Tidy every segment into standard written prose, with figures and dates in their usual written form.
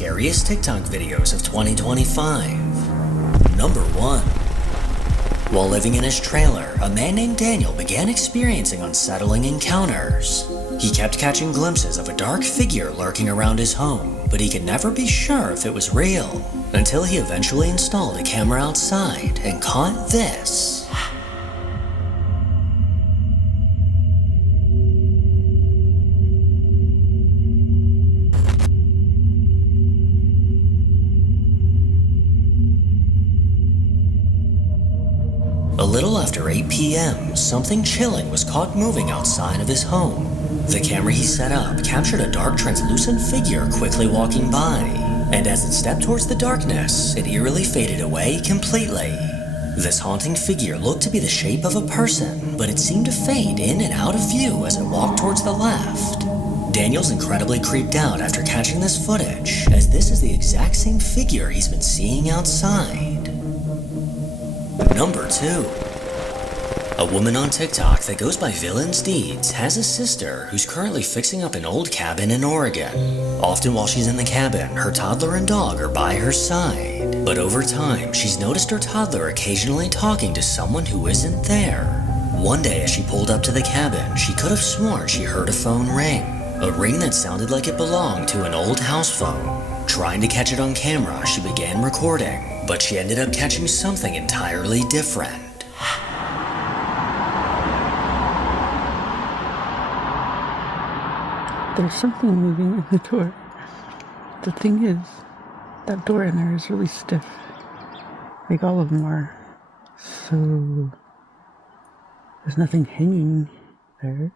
scariest TikTok videos of 2025. Number 1. While living in his trailer, a man named Daniel began experiencing unsettling encounters. He kept catching glimpses of a dark figure lurking around his home, but he could never be sure if it was real, until he eventually installed a camera outside and caught this. A little after 8 p.m., something chilling was caught moving outside of his home. The camera he set up captured a dark, translucent figure quickly walking by, and as it stepped towards the darkness, it eerily faded away completely. This haunting figure looked to be the shape of a person, but it seemed to fade in and out of view as it walked towards the left. Daniel's incredibly creeped out after catching this footage, as this is the exact same figure he's been seeing outside. Number 2. A woman on TikTok that goes by Villain's Deeds has a sister who's currently fixing up an old cabin in Oregon. Often while she's in the cabin, her toddler and dog are by her side. But over time, she's noticed her toddler occasionally talking to someone who isn't there. One day as she pulled up to the cabin, she could have sworn she heard a phone ring. A ring that sounded like it belonged to an old house phone. Trying to catch it on camera, she began recording, but she ended up catching something entirely different. There's something moving in the door. The thing is, that door in there is really stiff. Like all of them are. So, there's nothing hanging there.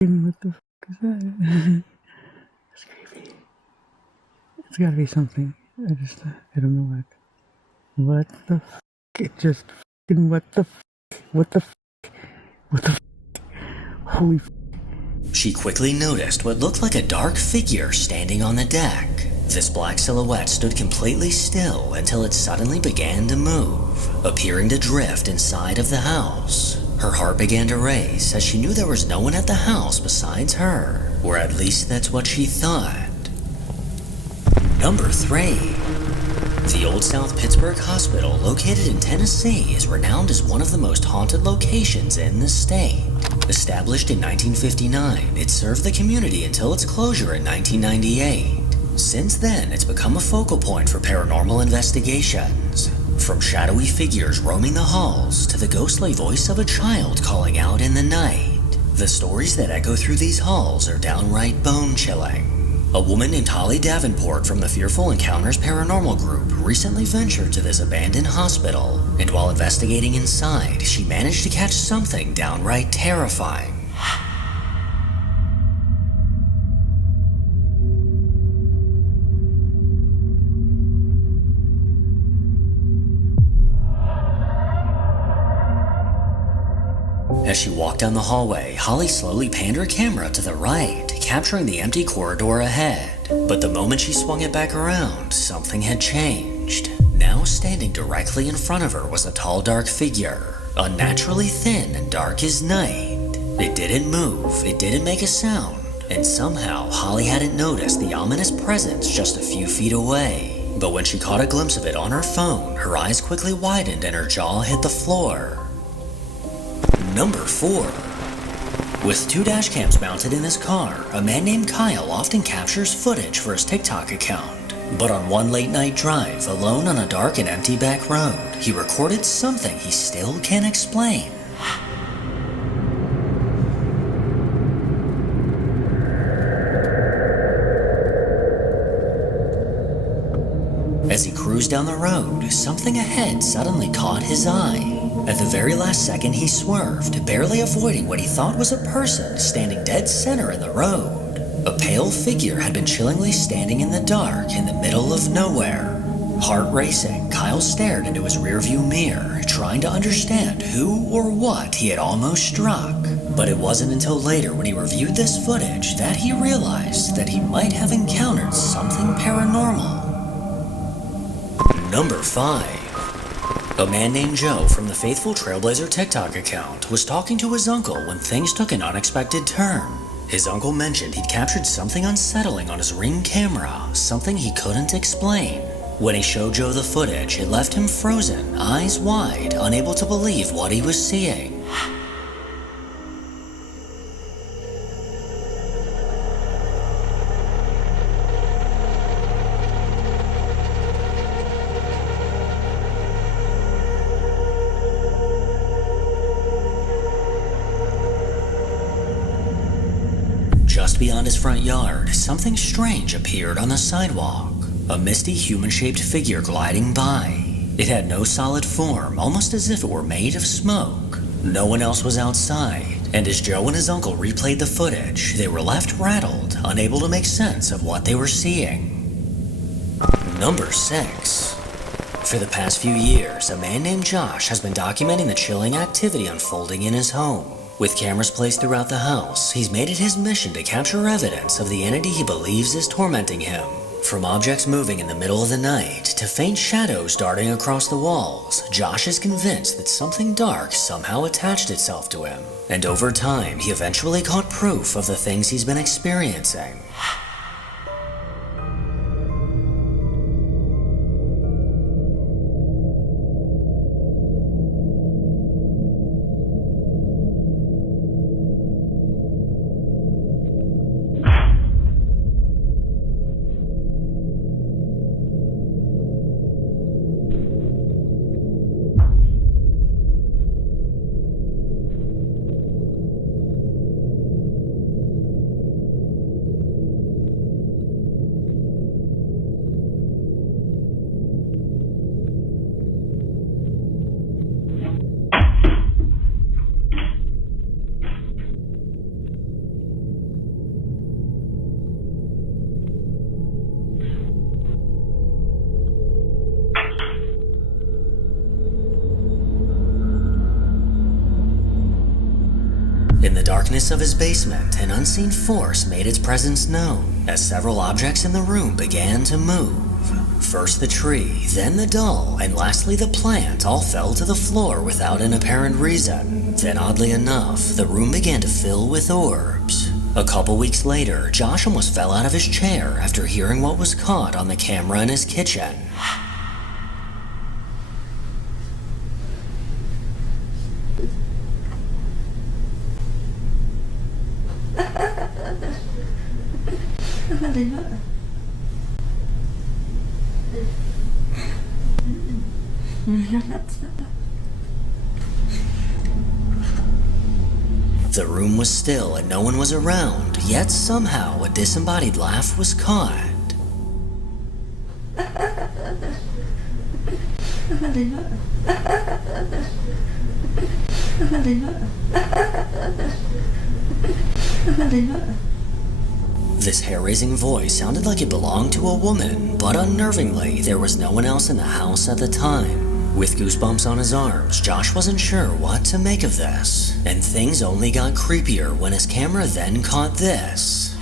What the fuck is that? It's creepy. It's gotta be something. I don't know what. What the fuck? It just fucking what the fuck? What the fuck? What the fuck? Holy f***. She quickly noticed what looked like a dark figure standing on the deck. This black silhouette stood completely still until it suddenly began to move, appearing to drift inside of the house. Her heart began to race as she knew there was no one at the house besides her, or at least that's what she thought. Number 3. The Old South Pittsburgh Hospital, located in Tennessee, is renowned as one of the most haunted locations in the state. Established in 1959, it served the community until its closure in 1998. Since then, it's become a focal point for paranormal investigations. From shadowy figures roaming the halls to the ghostly voice of a child calling out in the night, the stories that echo through these halls are downright bone-chilling. A woman named Holly Davenport from the Fearful Encounters Paranormal Group recently ventured to this abandoned hospital, and while investigating inside, she managed to catch something downright terrifying. As she walked down the hallway, Holly slowly panned her camera to the right, capturing the empty corridor ahead. But the moment she swung it back around, something had changed. Now standing directly in front of her was a tall, dark figure, unnaturally thin and dark as night. It didn't move, it didn't make a sound, and somehow Holly hadn't noticed the ominous presence just a few feet away. But when she caught a glimpse of it on her phone, her eyes quickly widened and her jaw hit the floor. Number 4. With 2 dash cams mounted in his car, a man named Kyle often captures footage for his TikTok account. But on one late night drive, alone on a dark and empty back road, he recorded something he still can't explain. As he cruised down the road, something ahead suddenly caught his eye. At the very last second, he swerved, barely avoiding what he thought was a person standing dead center in the road. A pale figure had been chillingly standing in the dark in the middle of nowhere. Heart racing, Kyle stared into his rearview mirror, trying to understand who or what he had almost struck. But it wasn't until later when he reviewed this footage that he realized that he might have encountered something paranormal. Number 5. A man named Joe from the Faithful Trailblazer TikTok account was talking to his uncle when things took an unexpected turn. His uncle mentioned he'd captured something unsettling on his Ring camera, something he couldn't explain. When he showed Joe the footage, it left him frozen, eyes wide, unable to believe what he was seeing. Just beyond his front yard, something strange appeared on the sidewalk. A misty human-shaped figure gliding by. It had no solid form, almost as if it were made of smoke. No one else was outside, and as Joe and his uncle replayed the footage, they were left rattled, unable to make sense of what they were seeing. Number 6. For the past few years, a man named Josh has been documenting the chilling activity unfolding in his home. With cameras placed throughout the house, he's made it his mission to capture evidence of the entity he believes is tormenting him. From objects moving in the middle of the night to faint shadows darting across the walls, Josh is convinced that something dark somehow attached itself to him. And over time, he eventually caught proof of the things he's been experiencing. In the darkness of his basement, an unseen force made its presence known as several objects in the room began to move. First the tree, then the doll, and lastly the plant all fell to the floor without an apparent reason. Then oddly enough, the room began to fill with orbs. A couple weeks later, Josh almost fell out of his chair after hearing what was caught on the camera in his kitchen. The room was still and no one was around, yet somehow a disembodied laugh was caught. This hair-raising voice sounded like it belonged to a woman, but unnervingly, there was no one else in the house at the time. With goosebumps on his arms, Josh wasn't sure what to make of this, and things only got creepier when his camera then caught this.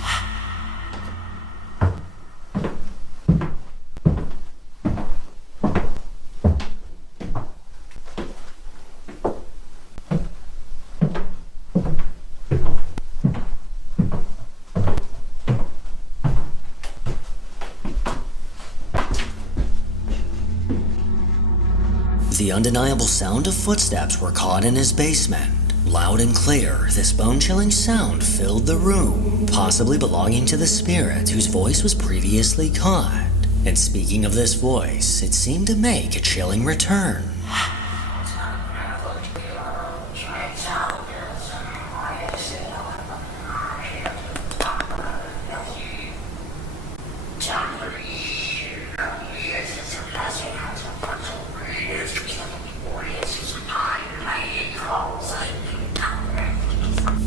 The undeniable sound of footsteps were caught in his basement. Loud and clear, this bone-chilling sound filled the room, possibly belonging to the spirit whose voice was previously caught. And speaking of this voice, it seemed to make a chilling return.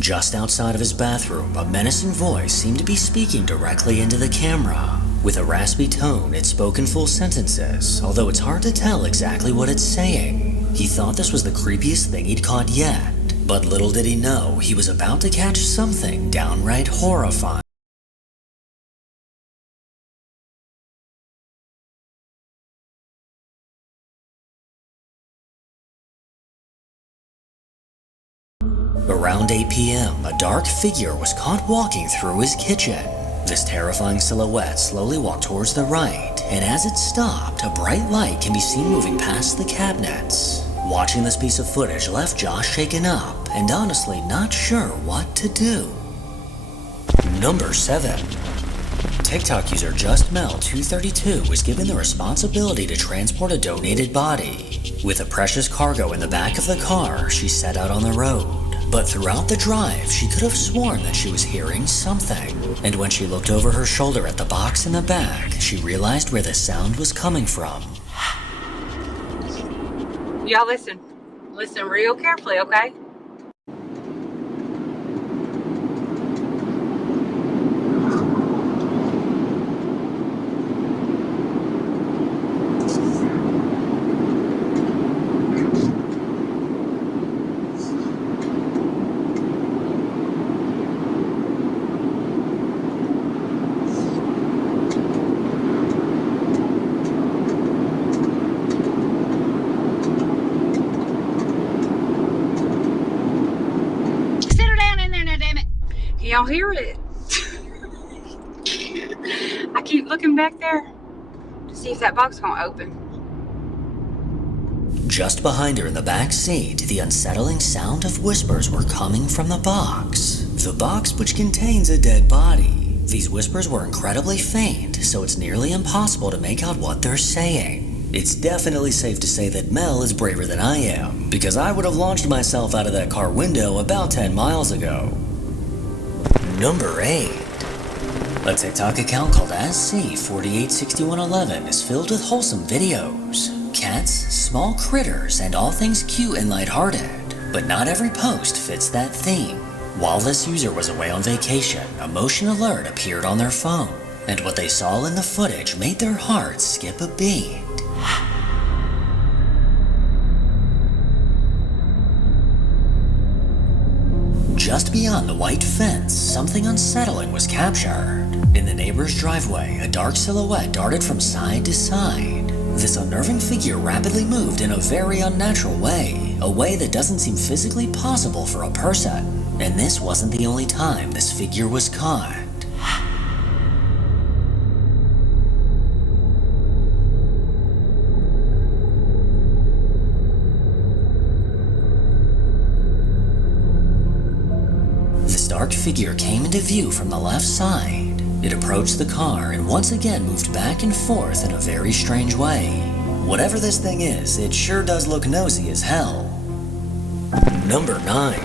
Just outside of his bathroom, a menacing voice seemed to be speaking directly into the camera. With a raspy tone, it spoke in full sentences, although it's hard to tell exactly what it's saying. He thought this was the creepiest thing he'd caught yet, but little did he know he was about to catch something downright horrifying. Around 8 p.m., a dark figure was caught walking through his kitchen. This terrifying silhouette slowly walked towards the right, and as it stopped, a bright light can be seen moving past the cabinets. Watching this piece of footage left Josh shaken up and honestly not sure what to do. Number 7. TikTok user JustMel232 was given the responsibility to transport a donated body. With a precious cargo in the back of the car, she set out on the road. But throughout the drive, she could have sworn that she was hearing something. And when she looked over her shoulder at the box in the back, she realized where the sound was coming from. Y'all listen. Listen real carefully, okay? Y'all hear it? I keep looking back there to see if that box is gonna open. Just behind her in the back seat, the unsettling sound of whispers were coming from the box. The box which contains a dead body. These whispers were incredibly faint, so it's nearly impossible to make out what they're saying. It's definitely safe to say that Mel is braver than I am, because I would have launched myself out of that car window about 10 miles ago. Number 8. A TikTok account called SC486111 is filled with wholesome videos. Cats, small critters, and all things cute and lighthearted. But not every post fits that theme. While this user was away on vacation, a motion alert appeared on their phone, and what they saw in the footage made their hearts skip a beat. Just beyond the white fence, something unsettling was captured. In the neighbor's driveway, a dark silhouette darted from side to side. This unnerving figure rapidly moved in a very unnatural way, a way that doesn't seem physically possible for a person. And this wasn't the only time this figure was caught. Dark figure came into view from the left side. It approached the car and once again moved back and forth in a very strange way. Whatever this thing is, it sure does look nosy as hell. Number 9.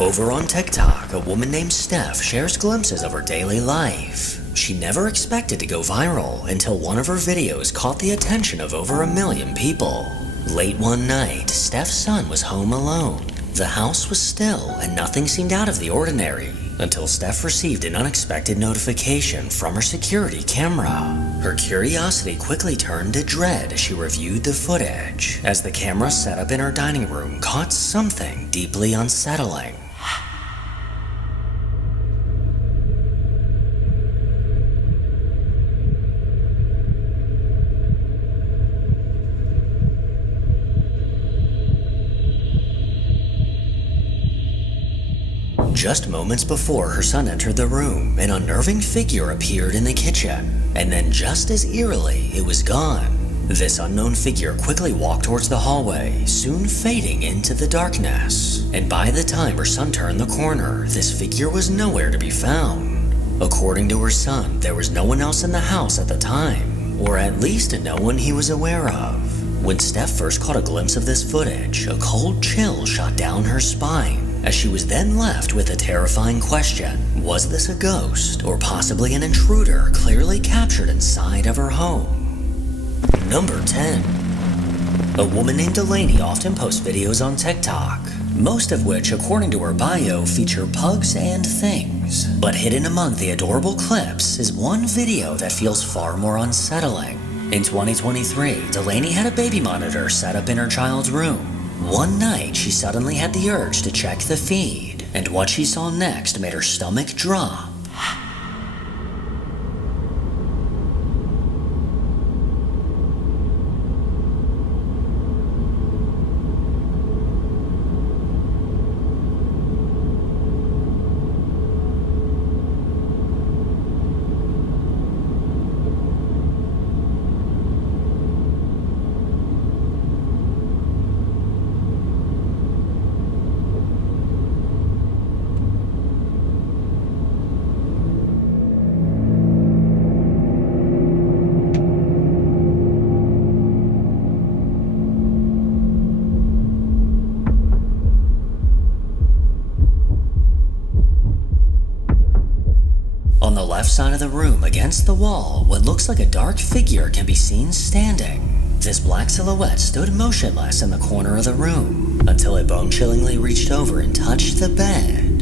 Over on TikTok, a woman named Steph shares glimpses of her daily life. She never expected to go viral until one of her videos caught the attention of over 1 million people. Late one night, Steph's son was home alone. The house was still and nothing seemed out of the ordinary until Steph received an unexpected notification from her security camera. Her curiosity quickly turned to dread as she reviewed the footage, as the camera set up in her dining room caught something deeply unsettling. Just moments before her son entered the room, an unnerving figure appeared in the kitchen, and then just as eerily, it was gone. This unknown figure quickly walked towards the hallway, soon fading into the darkness. And by the time her son turned the corner, this figure was nowhere to be found. According to her son, there was no one else in the house at the time, or at least no one he was aware of. When Steph first caught a glimpse of this footage, a cold chill shot down her spine, as she was then left with a terrifying question. Was this a ghost, or possibly an intruder clearly captured inside of her home? Number 10. A woman named Delaney often posts videos on TikTok, most of which, according to her bio, feature pugs and things. But hidden among the adorable clips is one video that feels far more unsettling. In 2023, Delaney had a baby monitor set up in her child's room. One night, she suddenly had the urge to check the feed, and what she saw next made her stomach drop. side of the room, against the wall, what looks like a dark figure can be seen standing. This black silhouette stood motionless in the corner of the room until it bone-chillingly reached over and touched the bed.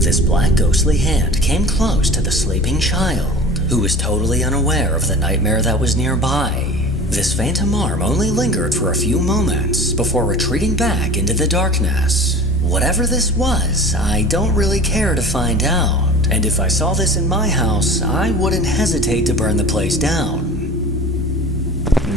This black ghostly hand came close to the sleeping child, who was totally unaware of the nightmare that was nearby. This phantom arm only lingered for a few moments before retreating back into the darkness. Whatever this was, I don't really care to find out. And if I saw this in my house, I wouldn't hesitate to burn the place down.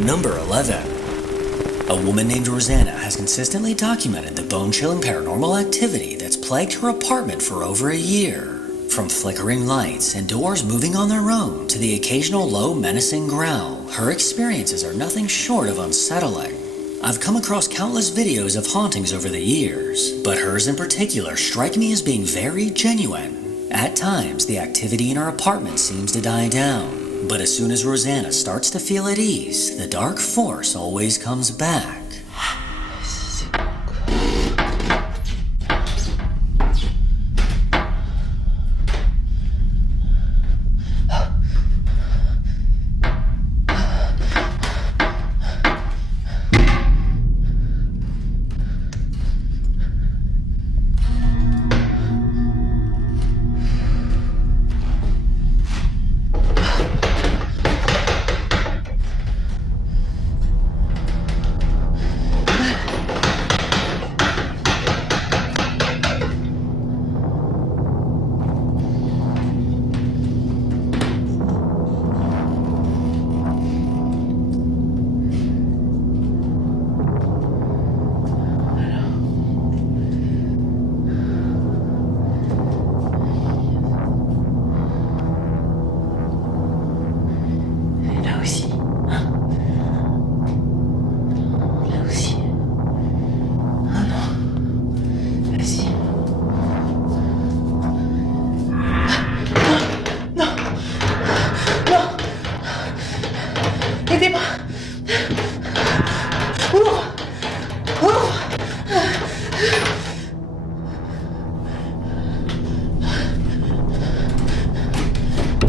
Number 11. A woman named Rosanna has consistently documented the bone-chilling paranormal activity that's plagued her apartment for over a year. From flickering lights and doors moving on their own to the occasional low, menacing growl, her experiences are nothing short of unsettling. I've come across countless videos of hauntings over the years, but hers in particular strike me as being very genuine. At times, the activity in her apartment seems to die down, but as soon as Rosanna starts to feel at ease, the dark force always comes back.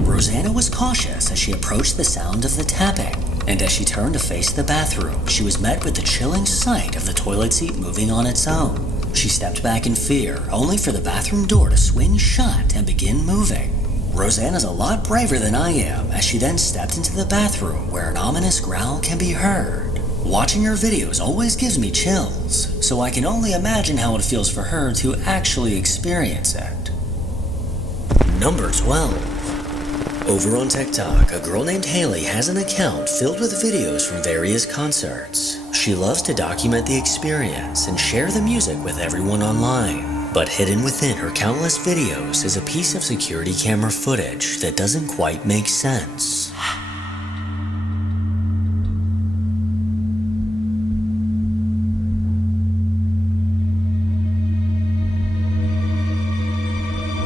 Rosanna was cautious as she approached the sound of the tapping, and as she turned to face the bathroom, she was met with the chilling sight of the toilet seat moving on its own. She stepped back in fear, only for the bathroom door to swing shut and begin moving. Rosanna's a lot braver than I am, as she then stepped into the bathroom where an ominous growl can be heard. Watching her videos always gives me chills, so I can only imagine how it feels for her to actually experience it. Number 12. Over on TikTok, a girl named Haley has an account filled with videos from various concerts. She loves to document the experience and share the music with everyone online. But hidden within her countless videos is a piece of security camera footage that doesn't quite make sense.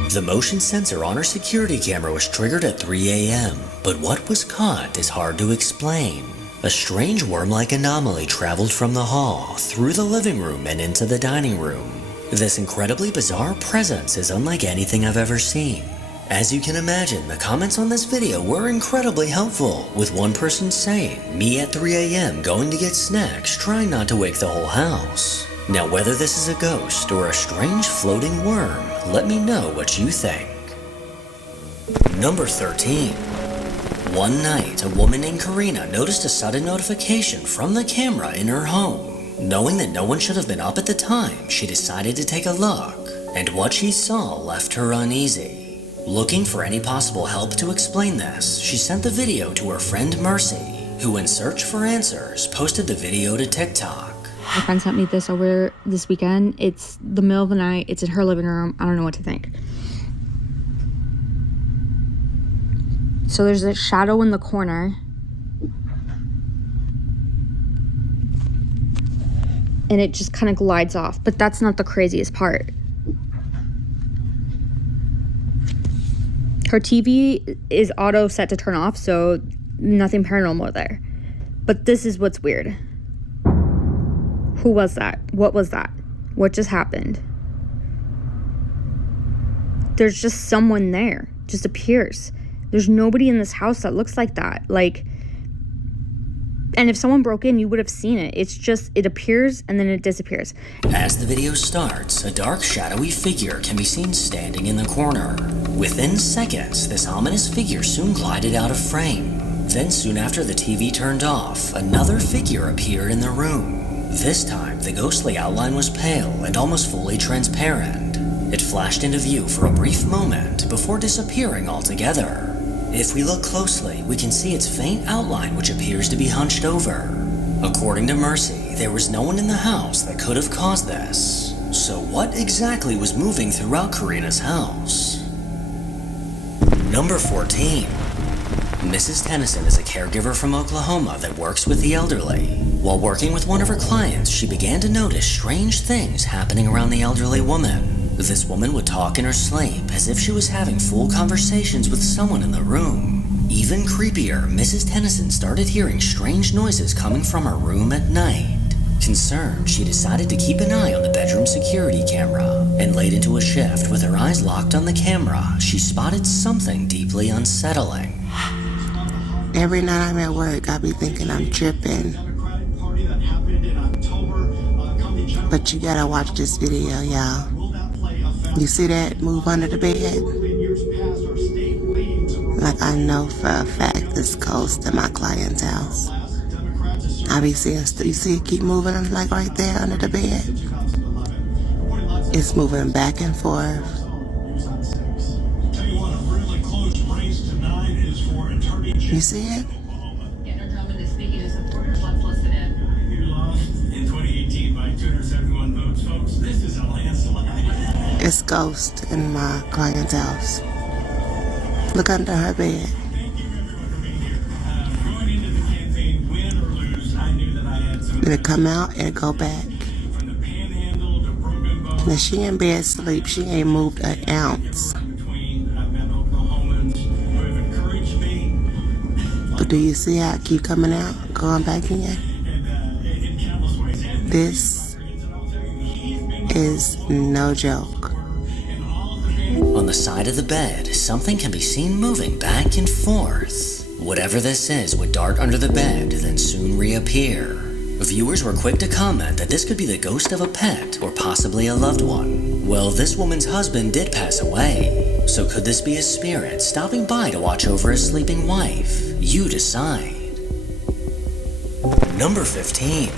The motion sensor on her security camera was triggered at 3 a.m., but what was caught is hard to explain. A strange worm-like anomaly traveled from the hall, through the living room, and into the dining room. This incredibly bizarre presence is unlike anything I've ever seen. As you can imagine, the comments on this video were incredibly helpful, with one person saying, "Me at 3 a.m. going to get snacks, trying not to wake the whole house." Now, whether this is a ghost or a strange floating worm, let me know what you think. Number 13. One night, a woman named Karina noticed a sudden notification from the camera in her home. Knowing that no one should have been up at the time, she decided to take a look, and what she saw left her uneasy. Looking for any possible help to explain this, she sent the video to her friend Mercy, who in search for answers, posted the video to TikTok. My friend sent me this over this weekend. It's the middle of the night. It's in her living room. I don't know what to think. So there's a shadow in the corner. And it just kind of glides off. But that's not the craziest part. Her TV is auto set to turn off, so nothing paranormal there. But this is what's weird. Who was that? What was that? What just happened? There's just someone there. Just appears. There's nobody in this house that looks like that. Like, and if someone broke in, you would have seen it. It's just, it appears and then it disappears. As the video starts, a dark, shadowy figure can be seen standing in the corner. Within seconds, this ominous figure soon glided out of frame. Then soon after the TV turned off, another figure appeared in the room. This time, the ghostly outline was pale and almost fully transparent. It flashed into view for a brief moment before disappearing altogether. If we look closely, we can see its faint outline which appears to be hunched over. According to Mercy, there was no one in the house that could have caused this. So what exactly was moving throughout Karina's house? Number 14. Mrs. Tennyson is a caregiver from Oklahoma that works with the elderly. While working with one of her clients, she began to notice strange things happening around the elderly woman. This woman would talk in her sleep as if she was having full conversations with someone in the room. Even creepier, Mrs. Tennyson started hearing strange noises coming from her room at night. Concerned, she decided to keep an eye on the bedroom security camera, and late into a shift with her eyes locked on the camera, she spotted something deeply unsettling. Every night I'm at work, I be thinking I'm tripping. But you gotta watch this video, y'all. You see that move under the bed? Like I know for a fact it's close to my client's house. I be seeing, you see it keep moving like right there under the bed? It's moving back and forth. You see it? It's ghost in my client's house. Look under her bed. It'll come out and go back. Now she in bed sleep. She ain't moved an ounce. But do you see how it keep coming out, going back in? This is no joke. On the side of the bed, something can be seen moving back and forth. Whatever this is would dart under the bed, then soon reappear. Viewers were quick to comment that this could be the ghost of a pet or possibly a loved one. Well, this woman's husband did pass away, so could this be a spirit stopping by to watch over his sleeping wife? You decide. Number 15.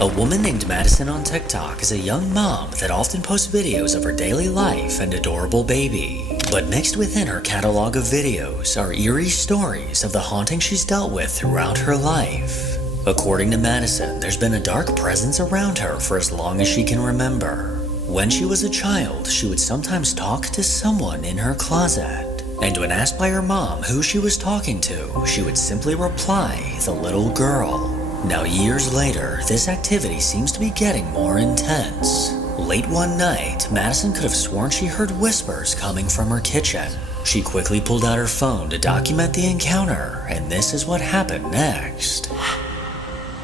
A woman named Madison on TikTok is a young mom that often posts videos of her daily life and adorable baby. But mixed within her catalog of videos are eerie stories of the haunting she's dealt with throughout her life. According to Madison, there's been a dark presence around her for as long as she can remember. When she was a child, she would sometimes talk to someone in her closet. And when asked by her mom who she was talking to, she would simply reply, "The little girl." Now years later, this activity seems to be getting more intense. Late one night, Madison could have sworn she heard whispers coming from her kitchen. She quickly pulled out her phone to document the encounter, and this is what happened next.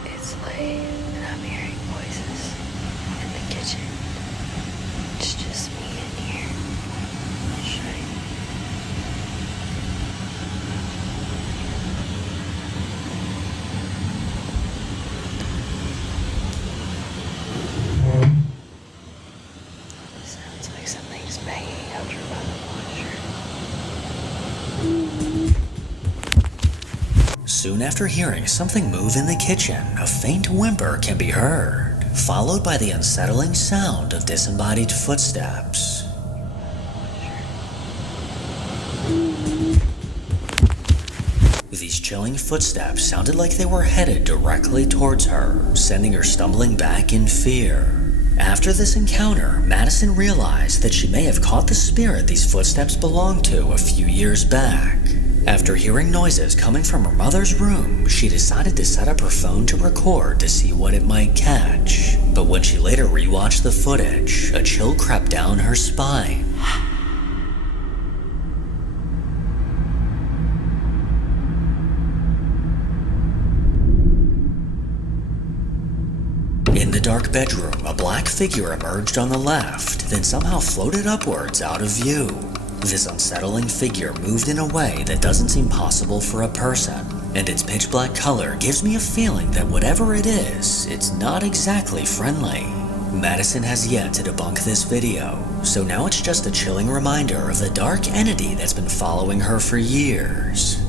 It's late and I'm hearing voices in the kitchen. It's just me in here. Shiny. Sounds like something's banging over by the washer. Soon after hearing something move in the kitchen, a faint whimper can be heard, followed by the unsettling sound of disembodied footsteps. These chilling footsteps sounded like they were headed directly towards her, sending her stumbling back in fear. After this encounter, Madison realized that she may have caught the spirit these footsteps belonged to a few years back. After hearing noises coming from her mother's room, she decided to set up her phone to record to see what it might catch. But when she later rewatched the footage, a chill crept down her spine. In the dark bedroom, a black figure emerged on the left, then somehow floated upwards out of view. This unsettling figure moved in a way that doesn't seem possible for a person, and its pitch black color gives me a feeling that whatever it is, it's not exactly friendly. Madison has yet to debunk this video, so now it's just a chilling reminder of the dark entity that's been following her for years.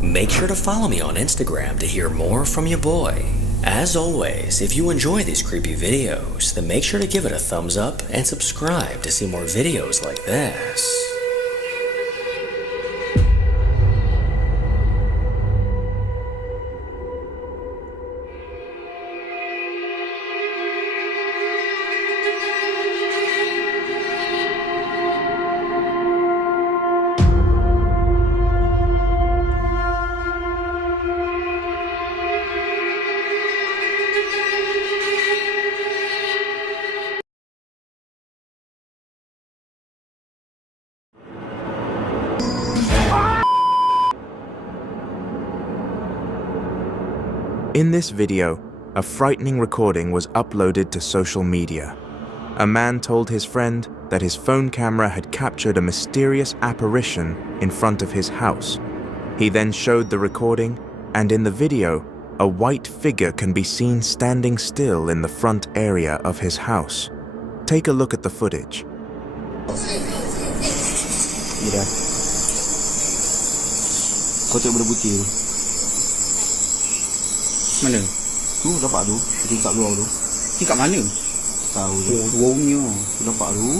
Make sure to follow me on Instagram to hear more from your boy. As always, if you enjoy these creepy videos, then make sure to give it a thumbs up and subscribe to see more videos like this. In this video, a frightening recording was uploaded to social media. A man told his friend that his phone camera had captured a mysterious apparition in front of his house. He then showed the recording, and in the video, a white figure can be seen standing still in the front area of his house. Take a look at the footage. Kau tengok benda putih tu. Mana? Tu nampak tu. Itu kat luar tu. Ni kat mana? Tahu je. Oh, wongnya. Tu nampak tu.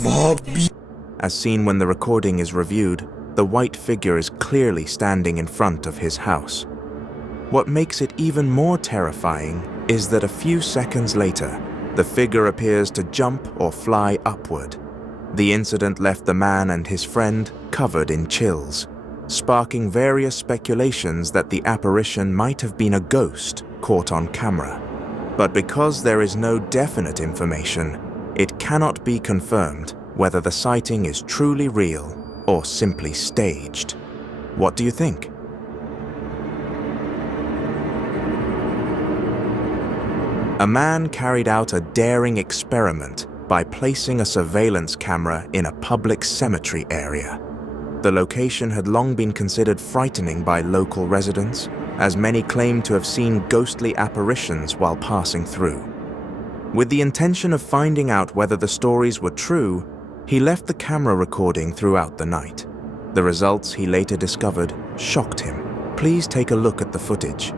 Babi. As seen when the recording is reviewed, the white figure is clearly standing in front of his house. What makes it even more terrifying is that a few seconds later, the figure appears to jump or fly upward. The incident left the man and his friend covered in chills, sparking various speculations that the apparition might have been a ghost caught on camera. But because there is no definite information, it cannot be confirmed whether the sighting is truly real or simply staged. What do you think? A man carried out a daring experiment by placing a surveillance camera in a public cemetery area. The location had long been considered frightening by local residents, as many claimed to have seen ghostly apparitions while passing through. With the intention of finding out whether the stories were true, he left the camera recording throughout the night. The results he later discovered shocked him. Please take a look at the footage.